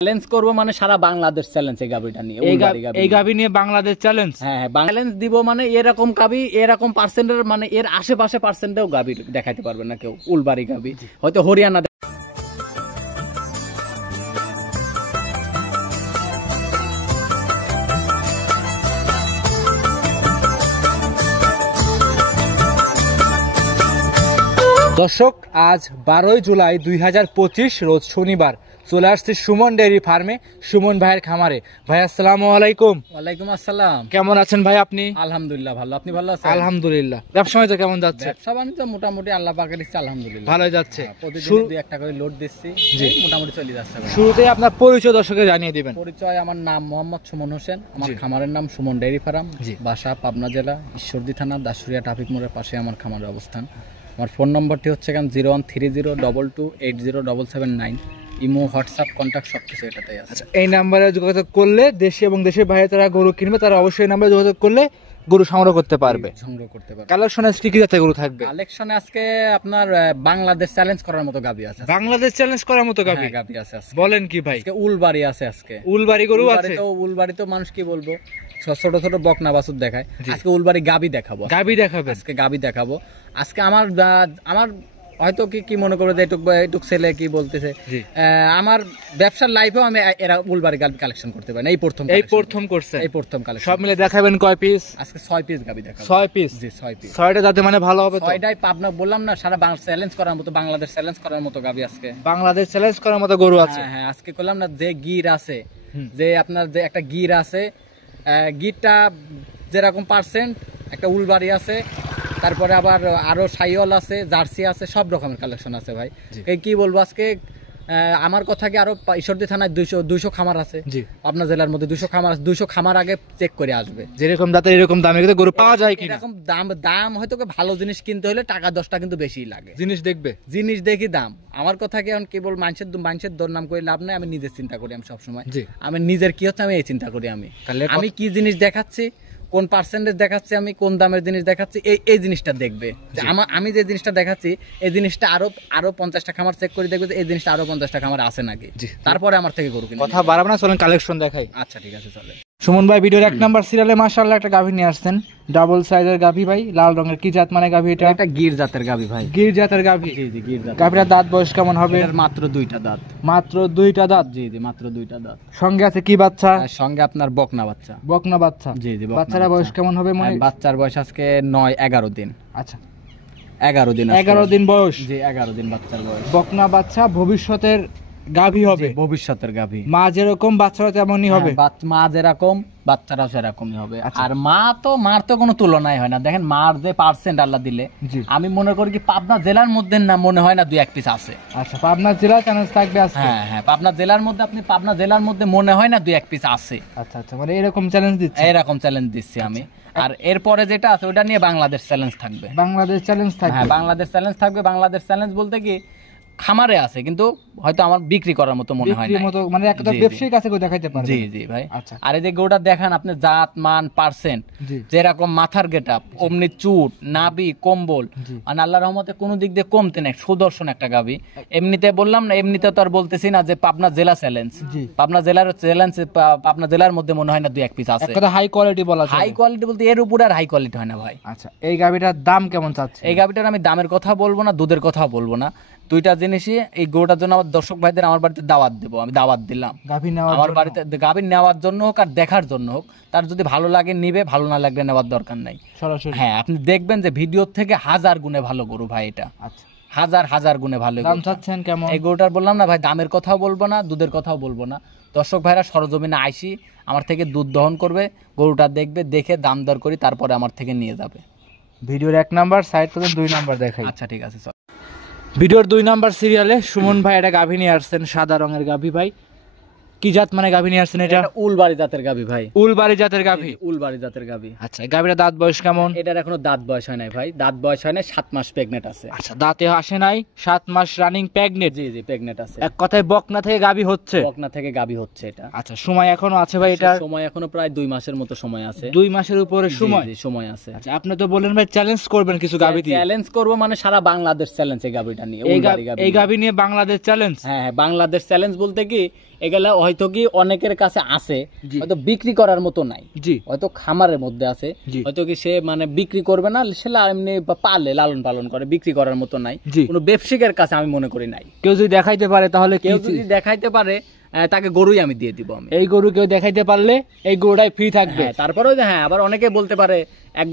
Challenge করব মানে সারা Bangladesh challenge এই গাবিটা নিয়ে। এই গাবি নিয়ে বাংলাদেশ চ্যালেঞ্জ। হ্যাঁ, চ্যালেঞ্জ দিব মানে এরকম গাবি, এরকম পার্সেন্টের মানে এর আশেপাশে পার্সেন্টেও গাবি দেখাইতে পারবে না কেউ। উলবাড়ি গাবি হয়তো হরিয়ানা। দর্শক, আজ 12 জুলাই 2025 রোজ শনিবার চলে আসছি সুমন ডেয়ারি ফার্মে, সুমন ভাইয়ের খামারে। ভাই আসসালামু আলাইকুম। ওয়ালাইকুম আসসালাম। কেমন আছেন ভাই আপনি? আলহামদুলিল্লাহ ভালো। আপনি ভালো আছেন? আলহামদুলিল্লাহ। ব্যবসা বাণিজ্য কেমন যাচ্ছে? ব্যবসা বাণিজ্য মোটামুটি আল্লাহ পাকের ইচ্ছা আলহামদুলিল্লাহ ভালোই যাচ্ছে। প্রতিদিন দুই একটা করে লোড দিচ্ছি, মোটামুটি চলে যাচ্ছে। শুরুতে আপনার পরিচয় দর্শকের জানিয়ে দিবেন। পরিচয়, আমার নাম মোহাম্মদ সুমন হোসেন, আমার খামারের নাম সুমন ডেয়ারি ফার্ম, বাসা পাবনা জেলা ঈশ্বরদী থানা দাসুরিয়া ট্রাফিক মোড়ের পাশে আমার খামারের অবস্থান। আমার ফোন নম্বরটি হচ্ছে 0130228779। ইমো, হোয়াটসঅ্যাপ, কন্ট্যাক্ট সবকিছু এটাতেই আছে। এই নাম্বারে যোগাযোগ করলে দেশে এবং দেশের বাইরে যারা গরু কিনবে তারা অবশ্যই এই নাম্বারে যোগাযোগ করলে গরু সংগ্রহ করতে পারবে। কালেকশনে আজকে কি জাতের গরু থাকবে? কালেকশনে আজকে আপনার বাংলাদেশ চ্যালেঞ্জ করার মতো গাবি আছে। বাংলাদেশ চ্যালেঞ্জ করার মতো গাবি আছে আজকে। বলেন কি ভাই? আজকে উলবাড়ি আছে। আজকে উলবাড়ি গরু আছে। উলবাড়ি তো মানুষ কি বলবো, ছোট ছোট বকনা বাছুর দেখায়। আজকে উলবাড়ি গাবি দেখাবো। আজকে গাবি দেখাবো। আজকে আমার হয়তো কি মনে করবে যে এটুক ছেলে কি বলতেছে, আমার ব্যবসার লাইফেও আমি এরা উলবাড়ি গাবি কালেকশন করতে পারি না। এই প্রথম করছে। সব মিলে দেখাবেন কয় পিস? আজকে 6 পিস গাবি দেখাবো। 6 পিস? জি 6 পিস। 6টা যাতে মানে ভালো হবে তো। 6টাই পাবনা, বললাম না সারা চ্যালেঞ্জ করার মতো, বাংলাদেশ চ্যালেঞ্জ করার মতো গাবি আজকে। বাংলাদেশ চ্যালেঞ্জ করার মতো গরু আছে। হ্যাঁ, আজকে করলাম না যে গির আছে, যে আপনার যে একটা গির আছে, গিরটা যেরকম পার্সেন্ট, একটা উলবাড়ি আছে, তারপরে আবার আরো সাইওয়াল আছে, জার্সি আছে, সব রকমের কালেকশন আছে ভাই। কি বলবো আজকে আমার কথা কি, আরো ঈশ্বরদী থানায় 200 খামার আছে আপনার জেলার মধ্যে। 200 খামার আছে। 200 খামার আগে চেক করে আসবে। যেরকম দাঁতে এরকম দামে কিন্তু গরু পাওয়া যায় কিনা। এরকম দাম হয়তো ভালো জিনিস কিনতে হলে টাকা 10টা কিন্তু বেশি লাগে। জিনিস দেখি দাম। আমার কথা কি, এখন কেবল মানুষের দরনাম করে লাভ নাই। আমি নিজের চিন্তা করি, আমি সবসময় আমি নিজের কি হচ্ছে আমি এই চিন্তা করি। আমি কি জিনিস দেখাচ্ছি, কোন পার্সেন্টেজ দেখাচ্ছি, আমি কোন দামের জিনিস দেখাচ্ছি, এই জিনিসটা দেখবে। আমি যে জিনিসটা দেখাচ্ছি এই জিনিসটা আরো 50টা খামার চেক করে দেখবে এই জিনিসটা আরো 50টা খামার আছে নাকি, তারপরে আমার থেকে গরু কিনবে। কথা বাড়াবো না, চলেন কালেকশন দেখাই। আচ্ছা ঠিক আছে, চলে। সুমন ভাই ভিডিওর 1 নাম্বার সিরিয়ালে মাশাআল্লাহ একটা গাভী নিয়ে আসছেন, ডাবল সাইজের গাভী ভাই, লাল রঙের। কি জাত মানে গাভী এটা? একটা গির জাতের গাভী ভাই। গির জাতের গাভী? জি জি, গির জাত। গাভীর দাঁত বয়স কেমন হবে? মাত্র 2টা দাঁত। মাত্র 2টা দাঁত? জি জি, মাত্র 2টা দাঁত। সঙ্গে আছে কি বাচ্চা? সঙ্গে আপনার বকনা বাচ্চা। বকনা বাচ্চা? জি জি। বাচ্চারা বয়স কেমন হবে? বাচ্চার বয়স আজকে 9-11 দিন। আচ্ছা, 11 দিন। 11 দিন বয়স? জি, 11 দিন বাচ্চার বয়স। বকনা বাচ্চা ভবিষ্যতের গাভী হবে। ভবিষ্যতের গাভী। মা যেরকম বাচ্চারা তেমনই হবে। মা যেরকম বাচ্চারাও সেরকমই হবে। আর মার তো কোনো তুলনাই হয় না। দেখেন মার যে পার্সেন্ট আল্লাহ দিলে, আমি মনে করি কি পাবনা জেলার মধ্যে না মনে হয় না 2-1 পিস আছে। আচ্ছা, পাবনা জেলা চ্যালেঞ্জ থাকবে আজকে? হ্যাঁ, পাবনা জেলার মধ্যে পাবনা জেলার মধ্যে মনে হয় না 2-1 পিস আছে। আচ্ছা, মানে এরকম চ্যালেঞ্জ দিচ্ছি? এরকম চ্যালেঞ্জ দিচ্ছি আমি। আর এরপরে যেটা আছে ওটা নিয়ে বাংলাদেশ চ্যালেঞ্জ থাকবে। বাংলাদেশ চ্যালেঞ্জ থাকবে? হ্যাঁ, বাংলাদেশ চ্যালেঞ্জ থাকবে। বাংলাদেশ চ্যালেঞ্জ বলতে কি, খামারে আছে কিন্তু হয়তো আমার বিক্রি করার মতো মনে হয় না, মানে একটা ব্যবসায়িক কাছে কো দেখাইতে পারবে। জি জি ভাই। আচ্ছা, আর এই যে গরুটা দেখেন আপনি, জাত মান পার্সেন্ট, যেরকম মাথার গেটআপ, অমনি চুট, নাভি, কম্বল, আর আল্লাহর রহমতে কোনো দিক দিয়ে কমতে নেই, সুদর্শন একটা গাভী। এমনিতে বললাম না, এমনিতে তো আর বলতেছি না যে পাবনা জেলা চ্যালেঞ্জ। পাবনা জেলার চ্যালেঞ্জ, পাবনা জেলার মধ্যে মনে হয় না 2-1 পিস আছে। একটা হাই কোয়ালিটি বলা যায়। হাই কোয়ালিটি বলতে এর উপরে আর হাই কোয়ালিটি হয় না ভাই। আচ্ছা, এই গাভীটার দাম কেমন চাচ্ছে? এই গাভীটার আমি দামের কথা বলবো না, দুধের কথা বলবো না। 2টা জিনিসই এই গরুটার জন্য আমার দর্শক ভাইদের আমার বাড়িতে দাওয়াত দেবো। আমি দাওয়াত দিলাম আমার বাড়িতে গাভী নেওয়ার জন্য হোক আর দেখার জন্য হোক। তার যদি ভালো লাগে নিবে, ভালো না লাগলে নেওয়ার দরকার নাই। হ্যাঁ, আপনি দেখবেন যে ভিডিওর থেকে 1000 গুণে ভালো গরু ভাই এটা। আচ্ছা, হাজার গুণে ভালো। দাম চাচ্ছেন কেমন এই গরুটার? বললাম না ভাই, দামের কথাও বলবো না, দুধের কথাও বলবো না। দর্শক ভাইরা সরজমিনে আইসি আমার থেকে দুধ দহন করবে, গরুটা দেখবে, দেখে দাম দর করি, তারপরে আমার থেকে নিয়ে যাবে। ভিডিওর 1 নাম্বার সাইড করে 2 নাম্বার দেখাই। আচ্ছা ঠিক আছে, চল। ভিডিওর 2 নাম্বার সিরিয়ালে সুমন ভাই একটা গাভী নিয়ে আসছেন, সাদা রঙের গাভী ভাই। কি জাত মানে গাভী নিয়ে আসছেন এটা? উলবাড়ি জাতের গাভী ভাই। উলবাড়ি জাতের গাভী? উলবাড়ি জাতের গাভী। আচ্ছা, গাভীর দাঁত বয়স কেমন? এটার এখনো দাঁত বয়স হয় নাই ভাই। দাঁত বয়স হয় নাই, 7 মাস প্রেগনেন্ট আছে। আচ্ছা, দাঁতে আসে নাই, 7 মাস রানিং প্রেগনেন্ট? জি জি, প্রেগনেন্ট আছে। এক কথায় বকনা থেকে গাভী হচ্ছে? বকনা থেকে গাভী হচ্ছে এটা। আচ্ছা, সময় এখনো আছে ভাই? এটা সময় এখনো প্রায় 2 মাসের মতো সময় আছে। 2 মাসের উপরে সময় আছে। আচ্ছা, আপনি তো বললেন ভাই চ্যালেঞ্জ করবেন কিছু গাভী দিয়ে। চ্যালেঞ্জ করব মানে সারা বাংলাদেশ চ্যালেঞ্জ এই গাভীটা নিয়ে। এই গাভী নিয়ে বাংলাদেশ চ্যালেঞ্জ? হ্যাঁ, বাংলাদেশ চ্যালেঞ্জ বলতে কি, এগুলা হয়তো কি অনেকের কাছে আছে, জি। হয়তো বিক্রি করার মতো নাই, জি হয়তো খামারের মধ্যে আছে, জি। হয়তো কি সে মানে বিক্রি করবে না, সে এমনি পালে লালন পালন করে, বিক্রি করার মতো নাই, জি। কোনো ব্যবসায়িকের কাছে আমি মনে করি নাই। কেউ যদি দেখাইতে পারে তাহলে কেউ যদি দেখাইতে পারে তাকে গরুই আমি দিয়ে দিব আমি। এই গরু কেউ দেখাইতে পারলে এই গরুটাই ফ্রি থাকবে। হ্যাঁ, তারপরেও হ্যাঁ, আবার অনেকে বলতে পারে এক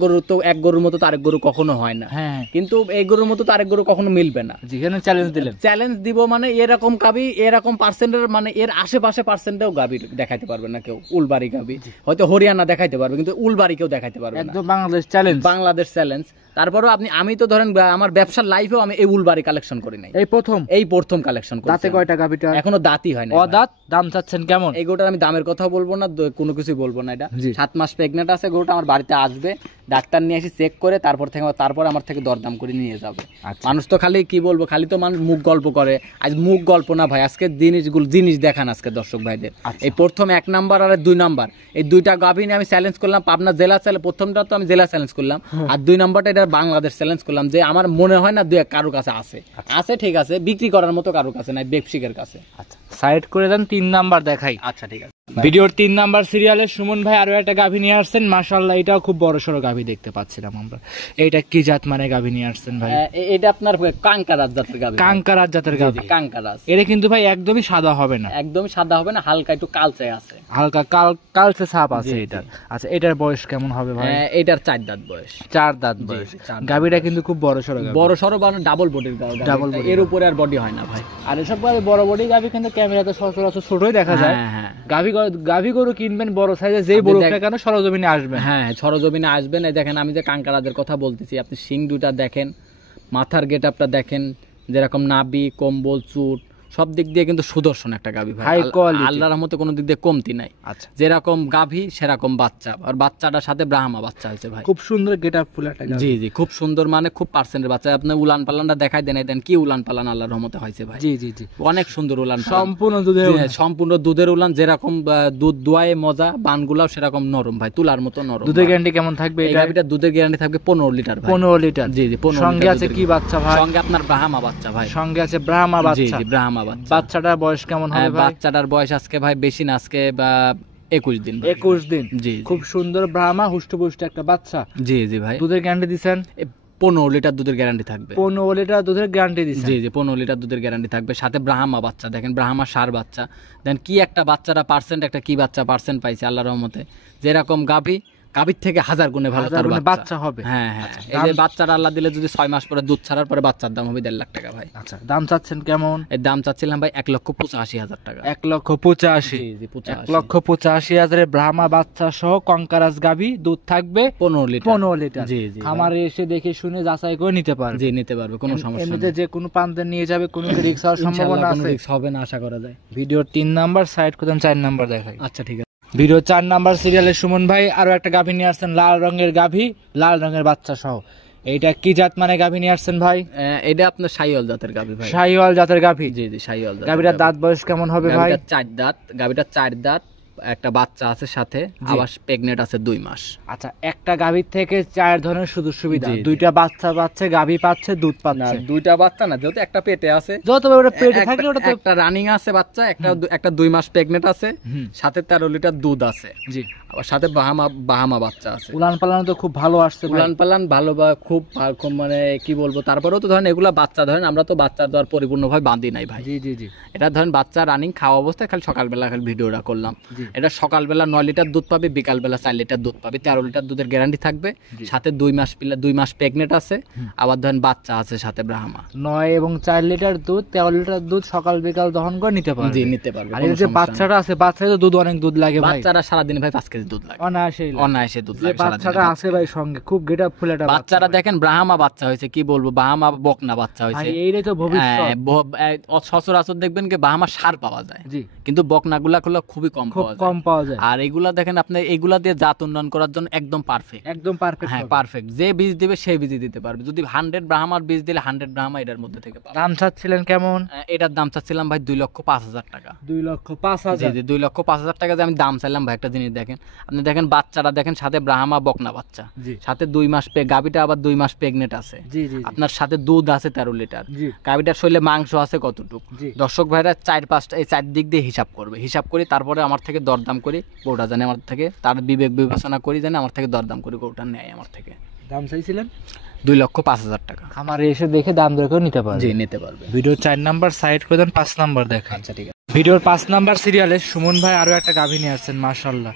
গরুর মতো তো আরেক গরু কখনো হয় না, হ্যাঁ কিন্তু এই গরুর মতো তো আরেক গরু কখনো মিলবে না। যেখানে চ্যালেঞ্জ দিলেন, চ্যালেঞ্জ দিব মানে এরকম গাবি, এরকম পার্সেন্টের মানে এর আশেপাশে পার্সেন্টেও গাবি দেখাইতে পারবে না কেউ। উলবাড়ি গাবি হয়তো হরিয়ানা দেখাইতে পারবে, কিন্তু উলবাড়ি কেউ দেখাইতে পারবে না। একদম বাংলাদেশ চ্যালেঞ্জ, বাংলাদেশ চ্যালেঞ্জ। তারপরেও আমি তো ধরেন আমার ব্যবসার লাইফেও আমি এই উলবাড়ি কালেকশন করি নাই, এই প্রথম কালেকশন করি। দাঁতে কয়টা গাবিটা? এখনো দাঁতই হয় না। অদাঁত। দাম চাচ্ছেন কেমন? এই গরুটার আমি দামের কথা বলবো না, কোনো কিছুই বলবো না। এটা 7 মাস প্রেগনেন্ট আছে গরুটা, আমার বাড়িতে আসবে, ডাক্তার নিয়ে এসে চেক করে তারপর আমার থেকে দরদাম করে নিয়ে যাবে। মানুষ তো খালি কি বলবো, খালি তো মানুষ মুখ গল্প করে। আজ মুখ গল্প না ভাই, আজকে জিনিস দেখান আজকে দর্শক ভাইদের। এই প্রথম 1 নাম্বার আর 2 নাম্বার, এই দুইটা গাভী নিয়ে আমি চ্যালেঞ্জ করলাম। পাবনা জেলা চ্যালেঞ্জ, প্রথমটা তো আমি জেলা চ্যালেঞ্জ করলাম, আর 2 নাম্বারটা এটা বাংলাদেশ চ্যালেঞ্জ করলাম। যে আমার মনে হয় না কারোর কাছে আছে, ঠিক আছে, বিক্রি করার মতো কারোর কাছে নাই, ব্যবসায়িকের কাছে। আচ্ছা, সাইড করে দেন, 3 নাম্বার দেখাই। আচ্ছা ঠিক আছে। ভিডিওর 3 নাম্বার সিরিয়ালে সুমন ভাই আরো একটা গাভী নিয়ে আসছেন। মাশাআল্লাহ, এটাও খুব বড় সড়ো গাভী দেখতে পাচ্ছিলাম আমরা। এটা কি জাত মানে গাভী নিয়ে আসছেন ভাই? এটা আপনার কাঙ্কারাজ জাতের গাভী। কাঙ্কারাজ জাতের গাভী। কাঙ্কারাজ। এটা কিন্তু ভাই একদমই সাদা হবে না, একদমই সাদা হবে না, হালকা একটু কালচে আছে, হালকা কালচে ছাপ আছে এটার। আচ্ছা, এটার বয়স কেমন হবে ভাই? এটার 4 দাঁত বয়স। 4 দাঁত বয়স। গাভীটা কিন্তু খুব বড় সড়ো গাভী, বড় সড়ো মানে ডাবল বডির গাভী। ডাবল বডি, এর উপরে আর বডি হয় না ভাই। আর এসব বড় বডি গাভী কিন্তু ক্যামেরাতে সচরাচর ছোটই দেখা যায়। হ্যাঁ, গাভী গরু কিনবেন বড় সাইজের, যেই বড় না কেন সরজমিনে আসবেন। হ্যাঁ, সরজমিনে আসবেন। এই দেখেন আমি যে কাঙ্কারাজের কথা বলতেছি, আপনি শিং দুটা দেখেন, মাথার গেটআপটা দেখেন, যেরকম নাভি, কম্বল, চুট, সব দিক দিয়ে কিন্তু সুদর্শন একটা গাভী ভাই। আল্লাহর রহমতে কোনো দিক দিয়ে কমতি নাই। আচ্ছা, যেরকম গাভী সেরকম বাচ্চা, আর বাচ্চাটার সাথে ব্রাহ্মা বাচ্চা হয়েছে ভাই। খুব সুন্দর গেটআপ ফুল একটা গাভী। জি জি, খুব সুন্দর, মানে খুব পার্সেন্টের বাচ্চা। আপনি উলান পালানটা দেখাই দেন কি উলান পালান আল্লাহর রহমতে হয়েছে ভাই। জি জি জি, অনেক সুন্দর উলান, সম্পূর্ণ দুধের উলান। যেরকম দুধ দোয়ায় মজা, বানগুলাও সেরকম নরম ভাই, তুলার মতো নরম। দুধের গ্যারান্টি কেমন থাকবে? এই গাভীটা দুধের গ্যারান্টি থাকবে 15 লিটার ভাই। 15 লিটার। জি জি, 15 সঙ্গে আছে কি বাচ্চা ভাই? সঙ্গে আপনার ব্রাহ্মা বাচ্চা ভাই। সঙ্গে আছে ব্রাহ্মা বাচ্চা। জি জি, ব্রাহ্মা বাচ্চা। বাচ্চাটার বয়স কেমন হবে ভাই? বাচ্চাটার বয়স আজকে ভাই বেশি না, আজকে 21 দিন। 21 দিন। জি, খুব সুন্দর ব্রাহ্মা হুষ্টপুষ্ট একটা বাচ্চা। জি জি ভাই। দুধের গ্যারান্টি দিবেন? 15 লিটার দুধের গ্যারান্টি থাকবে। 15 লিটার দুধের গ্যারান্টি দিবেন? জি জি, 15 লিটার দুধের গ্যারান্টি থাকবে। সাথে ব্রাহ্মা বাচ্চা দেখেন, ব্রাহ্মা সার বাচ্চা দেন, কি একটা বাচ্চাটা পার্সেন্ট, একটা কি বাচ্চা পার্সেন্ট পাইছে আল্লাহর রহমতে। যেরকম গাভীর থেকে 1000 গুণে ভালো তার বাচ্চা হবে। হ্যাঁ হ্যাঁ, এই যে বাচ্চাটা আল্লাহ দিলে যদি 6 মাস পরে দুধ ছাড়ার পরে বাচ্চার দাম হবে 1.5 লাখ টাকা ভাই। আচ্ছা, দাম চাচ্ছেন কেমন? এর দাম চাচ্ছিলাম ভাই 1,85,000 টাকা। 1,85,000। জি জি, 1,85,000 ব্রাহ্মা বাচ্চা সহ কঙ্কারাজ গাভী, দুধ থাকবে 15 লিটার। 15 লিটার। জি জি, খামারে এসে দেখে শুনে যাচাই করে নিতে পারবে। জি, নিতে পারবে, কোনো সমস্যা নেই। এমনিতে যে কোনো প্রান্তে নিয়ে যাবে, কোনো রিস্ক হওয়ার সম্ভাবনা আছে? কোনো রিস্ক হবে না আশা করা যায়। ভিডিওর 3 নাম্বার সাইড করে 4 নাম্বার দেখাই। আচ্ছা ঠিক আছে। ভিডিও 4 নাম্বার সিরিয়ালে সুমন ভাই আরো একটা গাভী নিয়ে আসছেন, লাল রঙের গাভী, লাল রঙের বাচ্চা সহ। এইটা কি জাত মানে গাভী নিয়ে আসছেন ভাই? এটা আপনার শাহিওয়াল জাতের গাভী ভাই। শাহিওয়াল জাতের গাভী। জি জি, শাহিওয়াল জাতের। গাভীটার দাঁত বয়স কেমন হবে ভাই? 4 দাঁত। গাভীটা 4 দাঁত, একটা বাচ্চা আছে সাথে, আবার প্রেগনেন্ট আছে 2 মাস। আচ্ছা, একটা গাভীর থেকে 4 ধরনের সুযোগ সুবিধা। দুইটা বাচ্চা পাচ্ছে, গাভী পাচ্ছে, দুধ পাচ্ছে। দুইটা বাচ্চা না, যেহেতু একটা পেটে আছে, যত ওটা পেটে থাকলে ওটা তো একটা রানিং আছে বাচ্চা, একটা 2 মাস প্রেগনেন্ট আছে, সাথে 13 লিটার দুধ আছে। জি, আবার সাথে বাহামা বাচ্চা আছে। উলান পালান তো খুব ভালো আসছে। উলান পালান ভালো, বা খুব মানে কি বলবো, তারপরেও তো ধরেন এগুলা বাচ্চা, ধরেন আমরা তো বাচ্চার তো আর পরিপূর্ণভাবে বাঁধি নাই ভাই। জি জি জি, এটা ধরেন বাচ্চা রানিং খাওয়া অবস্থায়, খালি সকালবেলা খালি ভিডিওটা করলাম। এটা সকালবেলা 9 লিটার দুধ পাবে, বিকালবেলা 4 লিটার দুধ পাবে, 13 লিটার দুধের গ্যারান্টি থাকবে। সাথে 2 মাস প্রেগনেন্ট আছে, আবার ধরেন বাচ্চা আছে সাথে ব্রাহ্মা। 9 এবং 4 লিটার দুধ, 13 লিটার দুধ সকাল বিকাল দহন করে নিতে পারবে। জি, নিতে পারবে। আর এই যে বাচ্চাটা আছে, বাচ্চাটা তো দুধ অনেক দুধ লাগে ভাই। বাচ্চারা সারা দিনে ভাই 5 কেজি দুধ লাগে অনায়াসে দুধ লাগে। বাচ্চাটা আছে ভাই সঙ্গে, খুব গেটআপ ফুল একটা বাচ্চারা দেখেন, ব্রাহ্মা বাচ্চা হয়েছে, কি বলবো, ব্রাহ্মা বকনা বাচ্চা হয়েছে। এইটাই তো ভবিষ্যৎ। সচরাচর দেখবেন কি ব্রাহ্মা সার পাওয়া যায়, কিন্তু বকনাগুলা খুবই কম পাওয়া কম পাওয়া যায়। আর এগুলা দেখেন আপনি এগুলা দিয়ে জাত উন্নয়ন করার জন্য একদম পারফেক্ট, একদম পারফেক্ট। হ্যাঁ পারফেক্ট, যে বীজ দিবে সেই বীজই দিতে পারবে। যদি 100 ব্রাহ্মার বীজ দিলে 100 ব্রাহ্মা এটার মধ্যে থেকে পাবে। দাম চাচ্ছিলেন কেমন? এটার দাম চাচ্ছিলাম ভাই 2,05,000 টাকা। 2,05,000? জি 2,05,000 টাকা যে আমি দাম চাইলাম ভাই। একটা জিনিস দেখেন, আপনি দেখেন বাচ্চাটা দেখেন, সাথে ব্রাহ্মা বকনা বাচ্চা, সাথে 2 মাস গাবিটা আবার 2 মাস প্রেগনেন্ট আছে, আপনার সাথে দুধ আছে 13 লিটার, গাবিটার শরীরে মাংস আছে কতটুকু। দর্শক ভাইরা 4-5টা এই 4 দিক দিয়ে হিসাব করবে, হিসাব করি তারপরে আমার থেকে দরদাম করি গরুটা, জানে আমার থেকে তার বিবেক বিবেচনা করি, জানে আমার থেকে দরদাম করি গরুটা নেয় আমার থেকে। দাম চাইছিলেন 2,05,000 টাকা। খামারে এসে দেখে দাম দর করে নিতে পারবে। জি নিতে পারবে। ভিডিও 4 নাম্বার সাইড করে দেন, 5 নাম্বার দেখেন। আচ্ছা ঠিক আছে। ভিডিওর 5 নাম্বার সিরিয়ালে সুমন ভাই আরো একটা গাভী নিয়ে আসছেন, মাশাআল্লাহ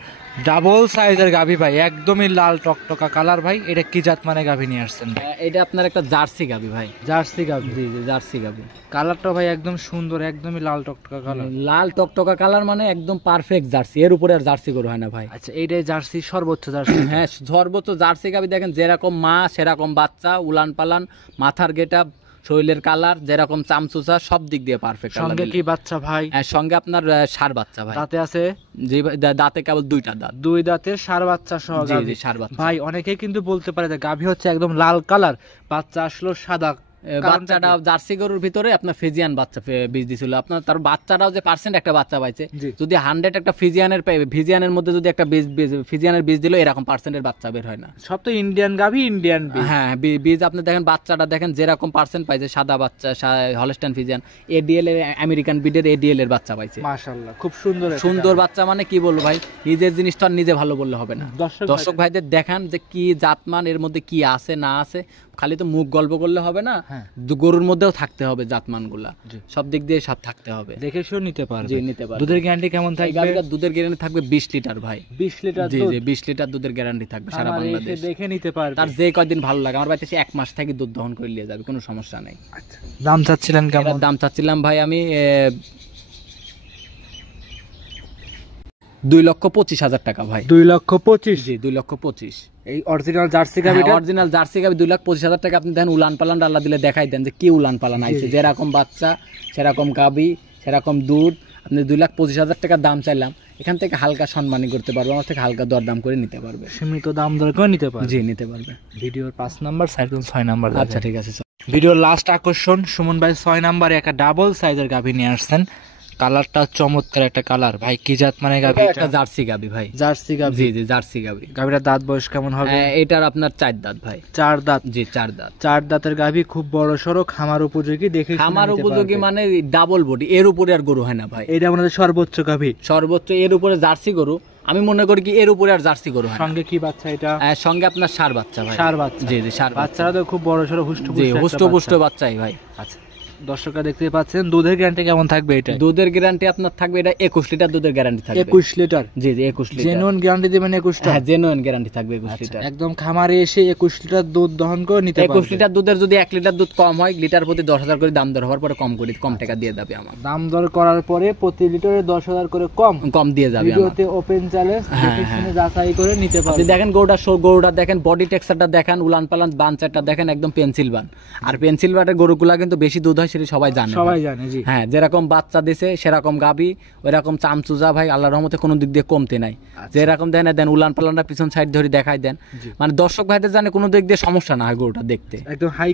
ডাবল সাইজের গাভী ভাই, একদমই লাল টকটকা কালার ভাই। এটা কি জাত মানে গাভী নিয়ে আসছেন ভাই? এটা আপনার একটা জার্সি গাভী ভাই। জার্সি গাভী? জি জি জার্সি গাভী। কালারটা ভাই একদম সুন্দর, একদমই লাল টকটকা কালার। লাল টকটকা কালার মানে একদম পারফেক্ট জার্সি, এর উপরে আর জার্সি গরু হয় না ভাই। আচ্ছা এইটাই জার্সি, সর্বোচ্চ জার্সি? হ্যাঁ সর্বোচ্চ জার্সি গাভী। দেখেন যেরকম মা সেরকম বাচ্চা, উলান পালান, মাথার গেটআপ, শরীরের কালার, যেরকম চামচুচা, সব দিক দিয়ে পারফেক্ট। সঙ্গে কি বাচ্চা ভাই? সঙ্গে আপনার ষাঁড় বাচ্চা ভাই। দাঁতে আছে? জি দাঁতে কেবল 2টা দাঁত। 2 দাঁতে ষাঁড় বাচ্চা সহ। জি জি ষাঁড় বাচ্চা ভাই। অনেকেই কিন্তু বলতে পারে যে গাভী হচ্ছে একদম লাল কালার, বাচ্চা আসলো সাদা। বাচ্চাটা জার্সি গরুর ভিতরে আপনার ফিজিয়ান বাচ্চা বীজ দিছিল আপনার, তার বাচ্চাটাও যে পার্সেন্ট একটা বাচ্চা পাইছে, যদি 100 একটা ফিজিয়ানের মধ্যে যদি একটা ফিজিয়ানের বীজ দিল, এরকম পার্সেন্টের বাচ্চা বের হয় না। সব তো ইন্ডিয়ান গাভী, ইন্ডিয়ান বীজ। হ্যাঁ বীজ আপনি দেখেন, বাচ্চাটা দেখেন যেরকম পার্সেন্ট পাইছে, সাদা বাচ্চা, হলস্টাইন ফিজিয়ান, এডিএল এর, আমেরিকান ব্রিডের এডিএল এর বাচ্চা পাইছে। মাশাআল্লাহ খুব সুন্দর সুন্দর বাচ্চা। মানে কি বলবো ভাই, নিজের জিনিসটা নিজে ভালো বললে হবে না। দর্শক ভাইদের দেখান যে কি জাতমান, এর মধ্যে কি আছে না আছে, খালি তো মুখ গল্প করলে হবে না, গরুর মধ্যেও থাকতে হবে জাতমান গুলা, সব দিক দিয়ে সব থাকতে হবে, দেখে শুনে নিতে পারবে। জি নিতে পারবে। দুধের গ্যারান্টি কেমন থাকবে? দুধের গ্যারান্টি থাকবে 20 লিটার ভাই। 20 লিটার? জি জি 20 লিটার দুধের গ্যারান্টি থাকবে সারা বাংলাদেশ। দেখে নিতে পারবে, তার যে কয়দিন ভালো লাগে। আমার বাড়িতে 1 মাস থেকে দুধ দহন করে নিয়ে যাবে, কোনো সমস্যা নাই। আচ্ছা দাম চাচ্ছিলেন কেমন? দাম চাচ্ছিলাম ভাই আমি 2,25,000 টাকা ভাই। 2,25,000? জি 2,25,000। এই অরিজিনাল জার্সি গাভীটা? অরিজিনাল জার্সি গাভী 2,25,000 টাকা। আপনি দেন উলান পালান আল্লাহ দিলে দেখাই দেন যে কি উলান পালান আইছে, যেরকম বাচ্চা সেরকম গাভী সেরকম দুধ। আপনি 2,25,000 টাকা দাম চাইলাম, এখান থেকে হালকা সম্মানী করতে পারবে, আমার থেকে হালকা দরদাম করে নিতে পারবে, সীমিত দাম দর করে নিতে পারবে। জি নিতে পারবে। ভিডিওর 5 নাম্বার সাইড 6 নাম্বার। আচ্ছা ঠিক আছে। ভিডিওর লাস্ট আকর্ষণ, সুমন ভাই 6 নাম্বারে একটা ডাবল সাইজের গাভী নিয়ে আসছেন। কালারটা চমৎকার একটা কালার ভাই। কি জাত মানে গাভী? একটা জার্সি গাভী ভাই। জার্সি গাভী? জি জি জার্সি গাভী। গাভীটার দাঁত বয়স কেমন হবে? এটার আপনার 4 দাঁত ভাই। 4 দাঁত? জি 4 দাঁত। 4 দাঁতের গাভী, খুব বড় সড়ো, খামার উপযোগী। দেখে খামার উপযোগী মানে ডাবল বডি, এর উপরে আর গরু হয় না ভাই। এটা আমাদের সর্বোচ্চ গাভী? সর্বোচ্চ। এর উপরে জার্সি গরু, আমি মনে করি কি এর উপরে আর জার্সি গরু হয়। সঙ্গে কি বাচ্চা এটা? সঙ্গে আপনার ষাঁড় বাচ্চা ভাই। ষাঁড় বাচ্চা? জি জি ষাঁড় বাচ্চারা তো খুব বড় সড়ো হুষ্টপুষ্ট বাচ্চাই ভাই। আচ্ছা দর্শকরা দেখতে পাচ্ছেন, দুধের গ্যারান্টি কেমন থাকবে এটা? দুধের গ্যারান্টি আপনার থাকবে এটা 21 লিটার দুধের গ্যারান্টি থাকবে। 21 লিটার? জি জি 21 লিটার। জেনুইন গ্যারান্টি দিবেন 21টা? হ্যাঁ জেনুইন গ্যারান্টি থাকবে 21 লিটার। একদম খামারে এসে 21 লিটার দুধ দহন করে নিতে পারবে। 21 লিটার দুধের যদি 1 লিটার দুধ কম হয়, লিটার প্রতি 10,000 করে দাম দর হওয়ার পরে কম টাকা দিয়ে যাবে আমার। দাম দর করার পরে প্রতি লিটারে 10,000 করে কম দিয়ে যাবে। ভিডিওতে ওপেন চ্যালেঞ্জ, দেখে শুনে যাচাই করে নিতে পারবে। আপনি দেখেন গরুটা দেখেন, বডি টেক্সচারটা দেখেন, উলান পালান বানচারটা দেখেন, একদম পেন্সিল বান। আর পেন্সিল বানের গরুগুলা কিন্তু বেশি দুধ হয়, সেটা সবাই জানে। জি হ্যাঁ, যেরকম বাচ্চা দিছে সেরকম গাবি, ওইরকম চামচুজা ভাই, আল্লাহর রহমতে কোনো দিক দিয়ে কমতে নাই। যেরকম দেন উলান পালানটা পিছন সাইড ধরে দেখাই দেন, মানে দর্শক ভাইদের জানে কোনো দিক দিয়ে সমস্যা না হয় গরুটা দেখতে। একদম হাই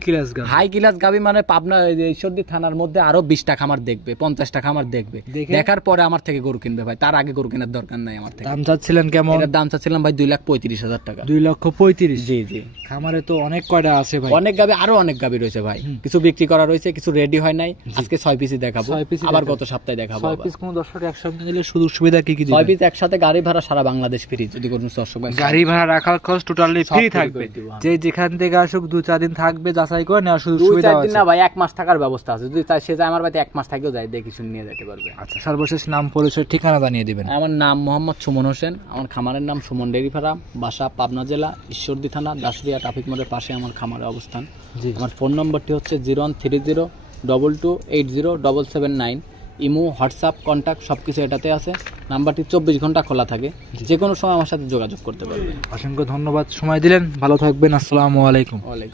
ক্লাস গাবি মানে পাবনা ঈশ্বরদী থানার মধ্যে আরো 20টা খামার দেখবে, 50টা খামার দেখবে, দেখার পরে আমার থেকে গরু কিনবে ভাই। তার আগে গরু কেনার দরকার নাই আমার থেকে। দাম চাচ্ছিলেন কেমন? এর দাম চাচ্ছিলাম ভাই 2,35,000 টাকা। 2,35,000? জি জি। খামারে তো অনেক কয়টা আছে ভাই? অনেক গাবি, আরো অনেক গাবি রয়েছে ভাই, কিছু বিক্রি করা রয়েছে, কিছু রেডি হয় নাই। আজকে 6 পিসই দেখাবো, আবার গত সপ্তাহে দেখাবো। 6 পিস কোন দর্শক একসঙ্গে নিলে সুযোগ সুবিধা কি কি দিবেন? 6 পিস একসাথে গাড়ি ভাড়া সারা বাংলাদেশ ফ্রি। যদি কোন দর্শক ভাই গাড়ি ভাড়া রাখার খরচ টোটালি ফ্রি থাকবে, যে যেখান থেকে আসুক 2-4 দিন থাকবে, যাচাই করে নেওয়ার সুযোগ সুবিধা আছে। 2-4 দিন না ভাই, 1 মাস থাকার ব্যবস্থা আছে। যদি চাই সে যায় আমার বাড়িতে 1 মাস থাকেও যায়, দেখে শুনে নিয়ে যেতে পারবে। আচ্ছা সর্বশেষ নাম পরিচয় ঠিকানা জানিয়ে দিবেন। আমার নাম মোহাম্মদ সুমন হোসেন, আমার খামারের নাম সুমন ডেইরি ফার্ম, বাসা পাবনা জেলা ঈশ্বরদী থানা দাসুরিয়া ট্রাফিক মোড়ের পাশে আমার খামারের অবস্থান। আমার ফোন নম্বরটি হচ্ছে 013022807779। ইমো, হোয়াটসঅ্যাপ, কন্ট্যাক্ট সবকিছু এটাতে আছে। নাম্বারটি 24 ঘন্টা খোলা থাকে, যে কোনো সময় আমার সাথে যোগাযোগ করতে পারবেন। অসংখ্য ধন্যবাদ সময় দিলেন, ভালো থাকবেন। আসসালামু আলাইকুম। ওয়ালাইকুম।